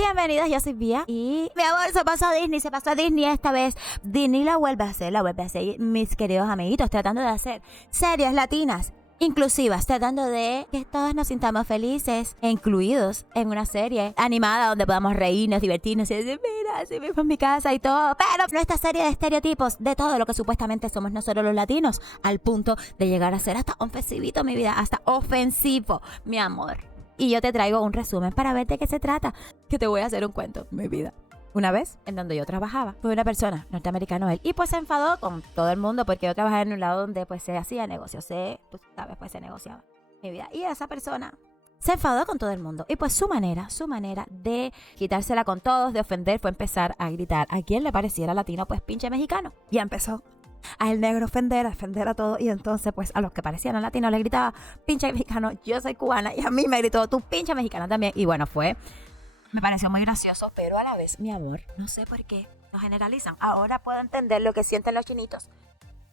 Bienvenidos, yo soy Vía. Y mi amor, se pasó a Disney esta vez. Disney la vuelve a hacer, mis queridos amiguitos, tratando de hacer series latinas inclusivas, tratando de que todos nos sintamos felices e incluidos en una serie animada donde podamos reírnos, divertirnos y decir, mira, así mismo en mi casa y todo. Pero no esta serie de estereotipos de todo lo que supuestamente somos nosotros los latinos, al punto de llegar a ser hasta ofensivito, mi vida, hasta ofensivo, mi amor. Y yo te traigo un resumen para ver de qué se trata, que te voy a hacer un cuento, mi vida. Una vez, en donde yo trabajaba, fue una persona, norteamericano él, y pues se enfadó con todo el mundo porque yo trabajaba en un lado donde pues se hacía negocio, pues se negociaba mi vida. Y esa persona se enfadó con todo el mundo. Y pues su manera de quitársela con todos, de ofender, fue empezar a gritar a quien le pareciera latino, pues pinche mexicano. Y empezó a el negro ofender a todo. Y entonces pues a los que parecían latinos les gritaba, pinche mexicano, yo soy cubana. Y a mí me gritó, tú pinche mexicana también. Y bueno, me pareció muy gracioso, pero a la vez, mi amor, no sé por qué lo generalizan. Ahora puedo entender lo que sienten los chinitos.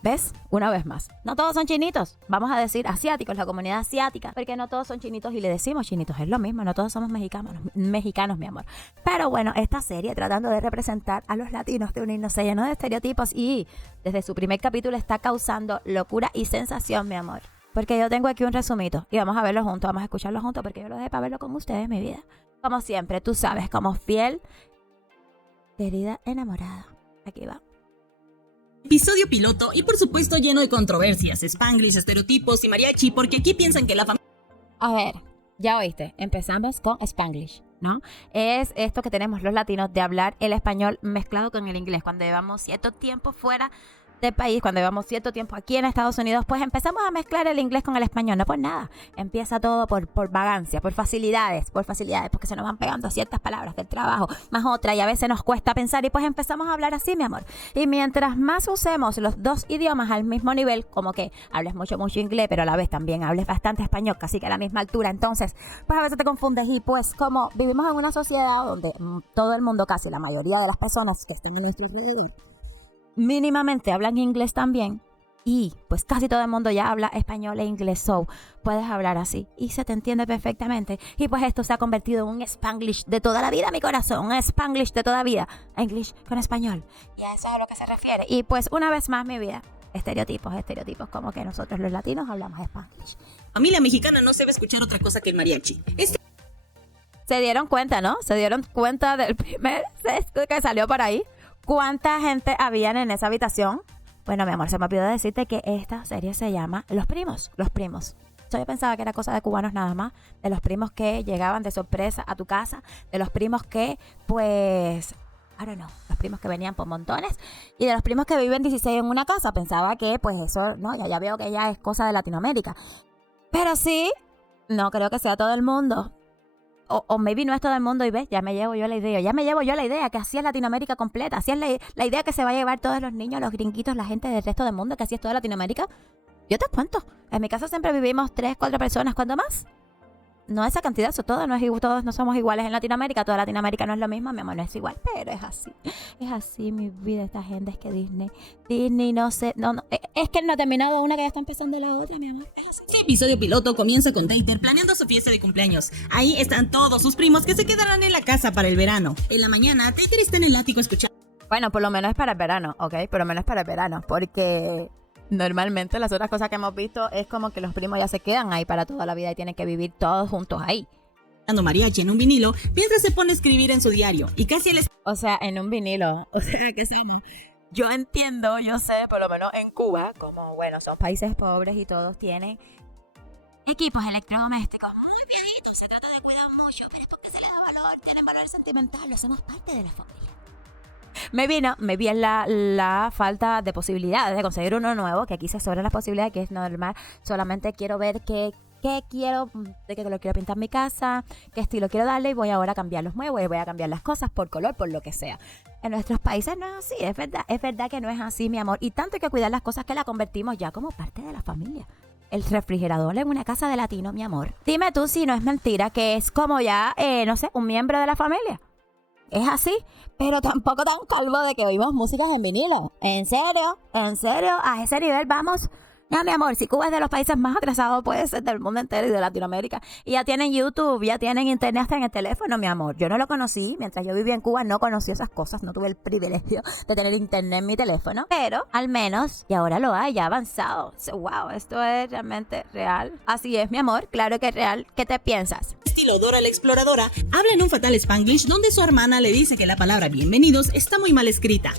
¿Ves? Una vez más. No todos son chinitos. Vamos a decir asiáticos, la comunidad asiática. Porque no todos son chinitos y le decimos chinitos. Es lo mismo, no todos somos mexicanos, mi amor. Pero bueno, esta serie tratando de representar a los latinos de unirnos se llenó de estereotipos y desde su primer capítulo está causando locura y sensación, mi amor. Porque yo tengo aquí un resumito y vamos a verlo juntos, vamos a escucharlo juntos porque yo lo dejé para verlo con ustedes, mi vida. Como siempre, tú sabes, como fiel, querida enamorada. Aquí va. Episodio piloto y por supuesto lleno de controversias, spanglish, estereotipos y mariachi, porque aquí piensan que la familia... A ver, ya oíste, empezamos con Spanglish, ¿no? Es esto que tenemos los latinos de hablar el español mezclado con el inglés. Cuando llevamos cierto tiempo fuera del país, cuando llevamos cierto tiempo aquí en Estados Unidos, pues empezamos a mezclar el inglés con el español, no por nada. Empieza todo por vagancia, por facilidades, porque se nos van pegando ciertas palabras del trabajo, más otra, y a veces nos cuesta pensar y pues empezamos a hablar así, mi amor. Y mientras más usemos los dos idiomas al mismo nivel, como que hables mucho inglés, pero a la vez también hables bastante español, casi que a la misma altura, entonces, pues a veces te confundes y pues como vivimos en una sociedad donde todo el mundo, casi la mayoría de las personas que están en nuestro alrededor, mínimamente hablan inglés también y pues casi todo el mundo ya habla español e inglés, so puedes hablar así y se te entiende perfectamente. Y pues esto se ha convertido en un Spanglish de toda la vida, mi corazón, un Spanglish de toda la vida, English con español, y a eso es a lo que se refiere. Y pues una vez más, mi vida, estereotipos, como que nosotros los latinos hablamos Spanglish. Familia mexicana no se debe escuchar otra cosa que el mariachi. Se dieron cuenta, ¿no? Se dieron cuenta del primer sexto que salió por ahí. ¿Cuánta gente habían en esa habitación? Bueno, mi amor, se me olvidó decirte que esta serie se llama Los Primos. Yo pensaba que era cosa de cubanos nada más, de los primos que llegaban de sorpresa a tu casa, de los primos que, pues, I don't know, los primos que venían por montones y de los primos que viven 16 en una casa. Pensaba que, pues, eso, no, ya veo que ya es cosa de Latinoamérica. Pero sí, no creo que sea todo el mundo. O maybe no es todo el mundo y ves, ya me llevo yo la idea que así es Latinoamérica completa, así es la idea que se va a llevar todos los niños, los gringuitos, la gente del resto del mundo, que así es toda Latinoamérica. Yo te cuento, en mi casa siempre vivimos 3, 4 personas, ¿cuándo más? No esa cantidad, todos no somos iguales en Latinoamérica, toda Latinoamérica no es lo mismo, mi amor, no es igual, pero es así mi vida, esta gente, es que Disney no sé, es que no ha terminado una que ya está empezando la otra, mi amor, es así. Este episodio piloto comienza con Tater planeando su fiesta de cumpleaños. Ahí están todos sus primos que se quedarán en la casa para el verano. En la mañana, Tater está en el ático escuchando. Bueno, por lo menos es para el verano, ¿ok? Por lo menos para el verano, porque normalmente las otras cosas que hemos visto es como que los primos ya se quedan ahí para toda la vida y tienen que vivir todos juntos ahí. Dando mariachi en un vinilo mientras se pone a escribir en su diario y casi les... O sea, en un vinilo, o sea, ¿qué sana? Yo entiendo, yo sé, por lo menos en Cuba, como bueno, son países pobres y todos tienen equipos electrodomésticos muy viejitos, se trata de cuidar mucho, pero es porque se les da valor, tienen valor sentimental, lo hacemos parte de la familia. Me vi en la falta de posibilidades de conseguir uno nuevo, que aquí se sobran las posibilidades, que es normal. Solamente quiero ver qué quiero, de qué color quiero pintar mi casa, qué estilo quiero darle, y voy ahora a cambiar los muebles, voy a cambiar las cosas por color, por lo que sea. En nuestros países no es así, es verdad que no es así, mi amor. Y tanto hay que cuidar las cosas que la convertimos ya como parte de la familia. El refrigerador en una casa de latino, mi amor. Dime tú si no es mentira que es como ya, no sé, un miembro de la familia. Es así, pero tampoco tan calvo de que oímos músicas en vinilo. ¿En serio? ¿A ese nivel vamos? Ya, mi amor, si Cuba es de los países más atrasados, puede ser del mundo entero y de Latinoamérica. Y ya tienen YouTube, ya tienen internet hasta en el teléfono, mi amor. Yo no lo conocí, mientras yo vivía en Cuba no conocí esas cosas, no tuve el privilegio de tener internet en mi teléfono. Pero, al menos, y ahora lo hay, ya ha avanzado. Wow, esto es realmente real. Así es, mi amor, claro que es real. ¿Qué te piensas? Estilo Dora la Exploradora, habla en un fatal Spanglish donde su hermana le dice que la palabra bienvenidos está muy mal escrita.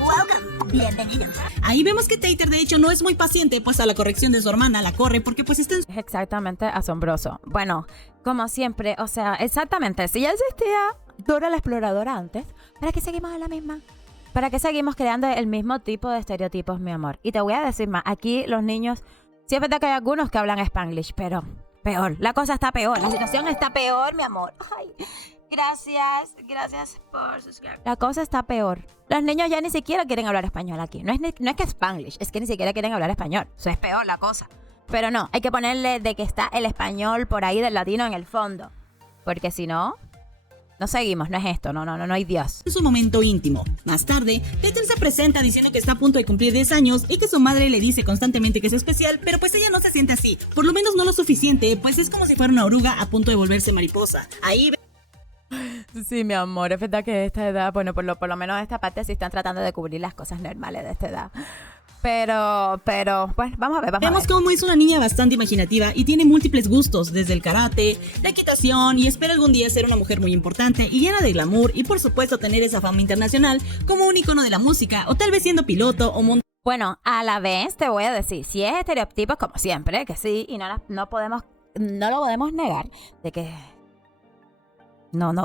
Welcome, bienvenidos. Ahí vemos que Tater de hecho no es muy paciente, pues a la corrección de su hermana la corre porque pues está en Es exactamente asombroso. Bueno, como siempre, o sea, exactamente, si ya existía Dora la Exploradora antes, ¿para qué seguimos en la misma? ¿Para qué seguimos creando el mismo tipo de estereotipos, mi amor? Y te voy a decir más, aquí los niños, sí es verdad que hay algunos que hablan Spanglish, pero peor, la cosa está peor, la situación está peor, mi amor. Ay, gracias por suscribir. La cosa está peor. Los niños ya ni siquiera quieren hablar español aquí. No es que Spanglish, es que ni siquiera quieren hablar español. Eso es peor la cosa. Pero no, hay que ponerle de que está el español por ahí del latino en el fondo. Porque si no, no seguimos, no es esto, no hay Dios. su momento íntimo. Más tarde, Tater se presenta diciendo que está a punto de cumplir 10 años y que su madre le dice constantemente que es especial, pero pues ella no se siente así. Por lo menos no lo suficiente, pues es como si fuera una oruga a punto de volverse mariposa. Ahí Sí, mi amor, es verdad que a esta edad, bueno, por lo menos esta parte sí están tratando de cubrir las cosas normales de esta edad. Pero, pues, vamos a ver. vemos cómo es una niña bastante imaginativa y tiene múltiples gustos, desde el karate, la equitación y espera algún día ser una mujer muy importante y llena de glamour y por supuesto tener esa fama internacional como un icono de la música o tal vez siendo piloto o Bueno, a la vez te voy a decir, si es estereotipos como siempre, que sí, y no lo podemos negar, de que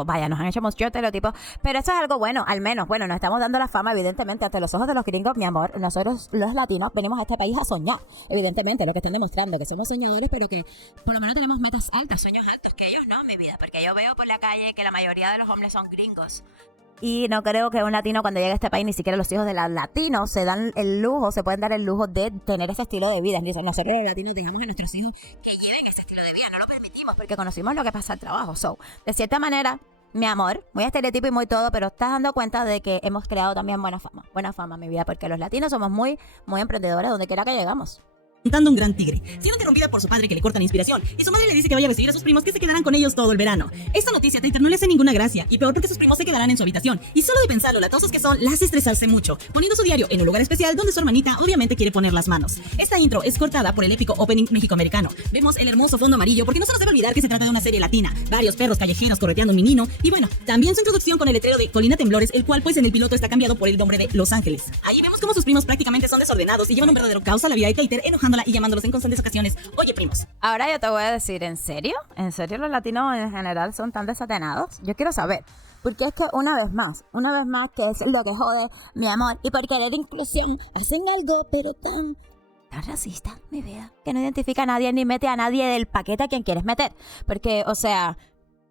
vaya, nos han hecho muchos estereotipos, pero eso es algo bueno, al menos, bueno, nos estamos dando la fama, evidentemente, ante los ojos de los gringos, mi amor. Nosotros, los latinos, venimos a este país a soñar, evidentemente, lo que están demostrando, que somos soñadores, pero que por lo menos tenemos metas altas, sueños altos, que ellos no, mi vida, porque yo veo por la calle que la mayoría de los hombres son gringos. Y no creo que un latino cuando llegue a este país, ni siquiera los hijos de los latinos se dan el lujo, se pueden dar el lujo de tener ese estilo de vida. Nosotros los latinos dejamos a nuestros hijos que lleven ese estilo de vida, no lo permitimos porque conocimos lo que pasa al trabajo. So, de cierta manera, mi amor, muy estereotipo y muy todo, pero estás dando cuenta de que hemos creado también buena fama, mi vida, porque los latinos somos muy, muy emprendedores donde quiera que llegamos. montando un gran tigre, siendo interrumpida por su padre que le corta la inspiración, y su madre le dice que vaya a recibir a sus primos que se quedarán con ellos todo el verano. Esta noticia a Tater no le hace ninguna gracia, y peor porque sus primos se quedarán en su habitación, y solo de pensar lo latosos que son, la hace estresarse mucho, poniendo su diario en un lugar especial donde su hermanita obviamente quiere poner las manos. Esta intro es cortada por el épico opening mexicoamericano. Vemos el hermoso fondo amarillo porque no se nos debe olvidar que se trata de una serie latina, varios perros callejeros correteando un menino, y bueno, también su introducción con el letrero de Colina Temblores, el cual pues en el piloto está cambiado por el nombre de Los Ángeles. Ahí vemos como sus primos prácticamente son desordenados y llevan un verdadero caos a la vida de Tater, enojándola y llamándolos en constantes ocasiones, oye primos. Ahora yo te voy a decir, ¿en serio? ¿En serio los latinos en general son tan desatenados? Yo quiero saber. Porque es que una vez más, que es lo que jode, mi amor, y por querer inclusión, hacen algo, pero tan racista, mi vida, que no identifica a nadie ni mete a nadie del paquete a quien quieres meter. Porque, o sea,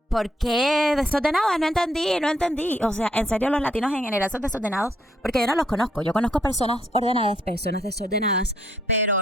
¿por qué desordenados? No entendí. O sea, ¿en serio los latinos en general son desordenados? Porque yo no los conozco. Yo conozco personas ordenadas, personas desordenadas, pero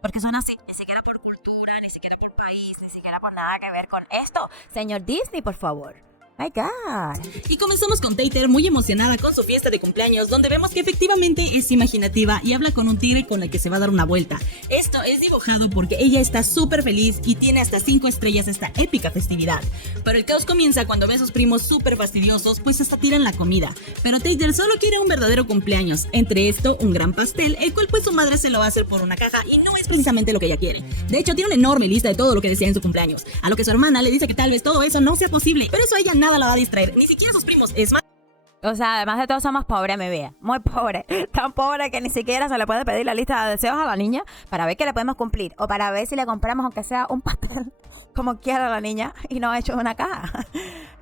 porque son así, ni siquiera por cultura, ni siquiera por país, ni siquiera por nada que ver con esto. Señor Disney, por favor. My God. Y comenzamos con Tater muy emocionada con su fiesta de cumpleaños, donde vemos que efectivamente es imaginativa y habla con un tigre con el que se va a dar una vuelta. Esto es dibujado porque ella está súper feliz y tiene hasta 5 estrellas esta épica festividad. Pero el caos comienza cuando ve a sus primos súper fastidiosos, pues hasta tiran la comida. Pero Tater solo quiere un verdadero cumpleaños, entre esto un gran pastel, el cual pues su madre se lo va a hacer por una caja y no es precisamente lo que ella quiere. De hecho tiene una enorme lista de todo lo que desea en su cumpleaños, a lo que su hermana le dice que tal vez todo eso no sea posible, pero eso a ella nada la va a distraer, ni siquiera sus primos, es más. O sea, además de todo somos pobres, mi vida. Muy pobres. Tan pobres que ni siquiera se le puede pedir la lista de deseos a la niña para ver qué le podemos cumplir. O para ver si le compramos aunque sea un pastel como quiera la niña y no ha hecho una caja.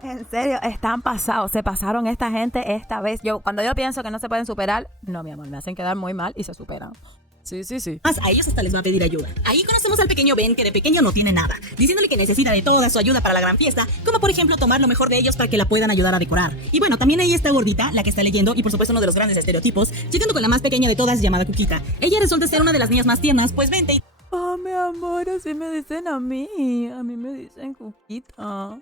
En serio, están pasados. Se pasaron esta gente esta vez. Cuando yo pienso que no se pueden superar, no, mi amor, me hacen quedar muy mal y se superan. Sí. Más a ellos hasta les va a pedir ayuda. Ahí conocemos al pequeño Ben, que de pequeño no tiene nada, diciéndole que necesita de toda su ayuda para la gran fiesta, como por ejemplo tomar lo mejor de ellos para que la puedan ayudar a decorar. Y bueno, también ahí está Gordita, la que está leyendo, y por supuesto uno de los grandes estereotipos, llegando con la más pequeña de todas llamada Cuquita. Ella resulta ser una de las niñas más tiernas, pues vente y... Oh, mi amor, así me dicen a mí. A mí me dicen Cuquita.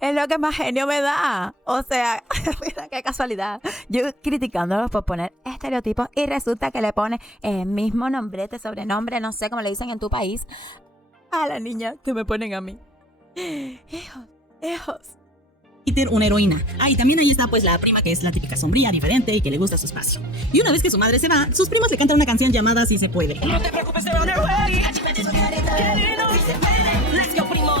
Es lo que más genio me da. O sea, mira qué casualidad. Yo criticándolos por poner estereotipos y resulta que le pone el mismo nombrete, sobrenombre, no sé cómo le dicen en tu país, a la niña que me ponen a mí. Hijos. Peter, una heroína. Y también ahí está pues la prima que es la típica sombría, diferente y que le gusta su espacio. Y una vez que su madre se va, sus primos le cantan una canción llamada Si se puede. No te preocupes, se van a ver. Let's go, primos.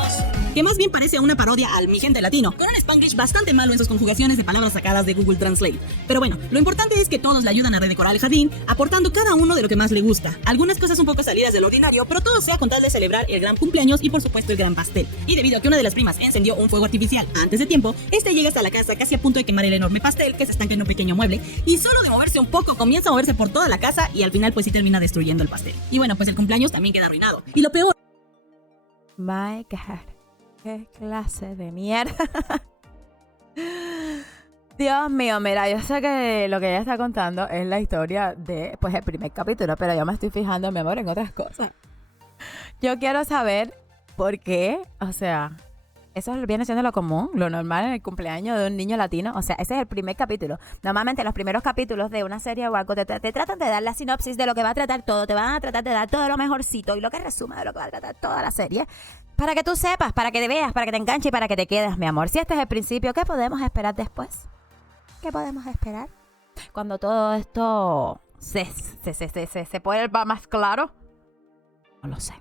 Que más bien parece una parodia al Mi Gente Latino, con un Spanglish bastante malo en sus conjugaciones de palabras sacadas de Google Translate. Pero bueno, lo importante es que todos le ayudan a redecorar el jardín, aportando cada uno de lo que más le gusta. Algunas cosas un poco salidas del ordinario, pero todo sea con tal de celebrar el gran cumpleaños y por supuesto el gran pastel. Y debido a que una de las primas encendió un fuego artificial antes de tiempo, este llega hasta la casa casi a punto de quemar el enorme pastel que se estanca en un pequeño mueble, y solo de moverse un poco comienza a moverse por toda la casa y al final pues sí termina destruyendo el pastel. Y bueno, pues el cumpleaños también queda arruinado. Y lo peor... My God. ¿Qué clase de mierda? Dios mío, mira, yo sé que lo que ella está contando es la historia de, pues, el primer capítulo, pero yo me estoy fijando, mi amor, en otras cosas. Yo quiero saber por qué, o sea, eso viene siendo lo común, lo normal en el cumpleaños de un niño latino. O sea, ese es el primer capítulo. Normalmente los primeros capítulos de una serie o algo te tratan de dar la sinopsis de lo que va a tratar todo. Te van a tratar de dar todo lo mejorcito y lo que resume de lo que va a tratar toda la serie. Para que tú sepas, para que te veas, para que te enganches y para que te quedes, mi amor. Si este es el principio, ¿qué podemos esperar después? ¿Qué podemos esperar? Cuando todo esto se vuelva más claro. No lo sé.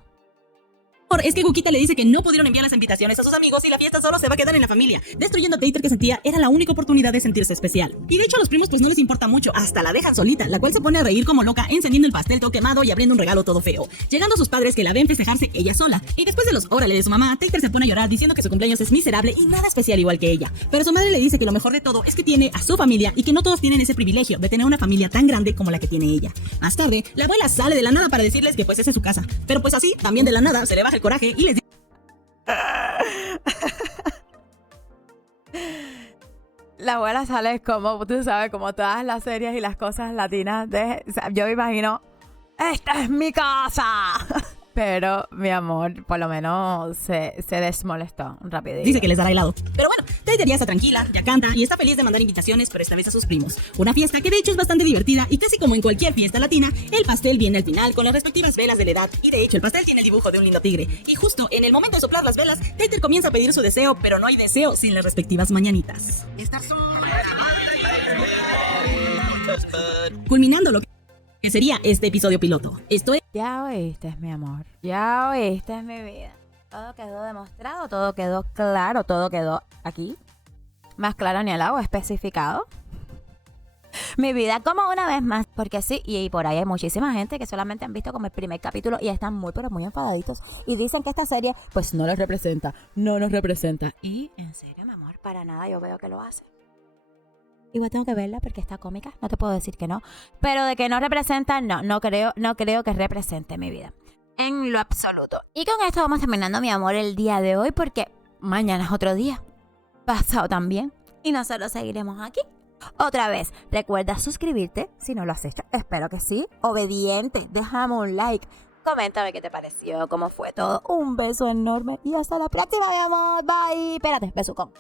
Es que Cuquita le dice que no pudieron enviar las invitaciones a sus amigos y la fiesta solo se va a quedar en la familia, destruyendo a Tater, que sentía era la única oportunidad de sentirse especial. Y de hecho a los primos pues no les importa mucho, hasta la dejan solita, la cual se pone a reír como loca encendiendo el pastel todo quemado y abriendo un regalo todo feo, llegando a sus padres que la ven festejarse ella sola. Y después de los órale de su mamá, Tater se pone a llorar diciendo que su cumpleaños es miserable y nada especial igual que ella. Pero su madre le dice que lo mejor de todo es que tiene a su familia y que no todos tienen ese privilegio de tener una familia tan grande como la que tiene ella. Más tarde, la abuela sale de la nada para decirles que pues esa es su casa, pero pues así, también de la nada, se le baja el coraje y les dice... La abuela sale como, tú sabes, como todas las series y las cosas latinas o sea, yo me imagino, ¡esta es mi casa! Pero, mi amor, por lo menos se desmolestó rapidito. Dice que les dará helado. Pero bueno, Tater ya está tranquila, ya canta y está feliz de mandar invitaciones, pero esta vez a sus primos. Una fiesta que de hecho es bastante divertida y casi como en cualquier fiesta latina, el pastel viene al final con las respectivas velas de la edad. Y de hecho el pastel tiene el dibujo de un lindo tigre. Y justo en el momento de soplar las velas, Tater comienza a pedir su deseo, pero no hay deseo sin las respectivas mañanitas. Estar sola. Culminando lo que sería este episodio piloto. Esto es... Ya oíste, mi amor. Ya oíste, mi vida. Todo quedó demostrado, todo quedó claro, todo quedó aquí. Más claro ni el agua, especificado. Mi vida como una vez más, porque sí, y por ahí hay muchísima gente que solamente han visto como el primer capítulo y están muy, pero muy enfadaditos. Y dicen que esta serie, pues no los representa, no nos representa. Y en serio, mi amor, para nada yo veo que lo hace. Igual tengo que verla porque está cómica, no te puedo decir que no. Pero de que no representa, no creo que represente mi vida. En lo absoluto. Y con esto vamos terminando, mi amor, el día de hoy porque mañana es otro día. Pasado también. Y nosotros seguiremos aquí. Otra vez, recuerda suscribirte si no lo has hecho. Espero que sí. Obediente, déjame un like. Coméntame qué te pareció, cómo fue todo. Un beso enorme y hasta la próxima, mi amor. Bye. Espérate, besucón.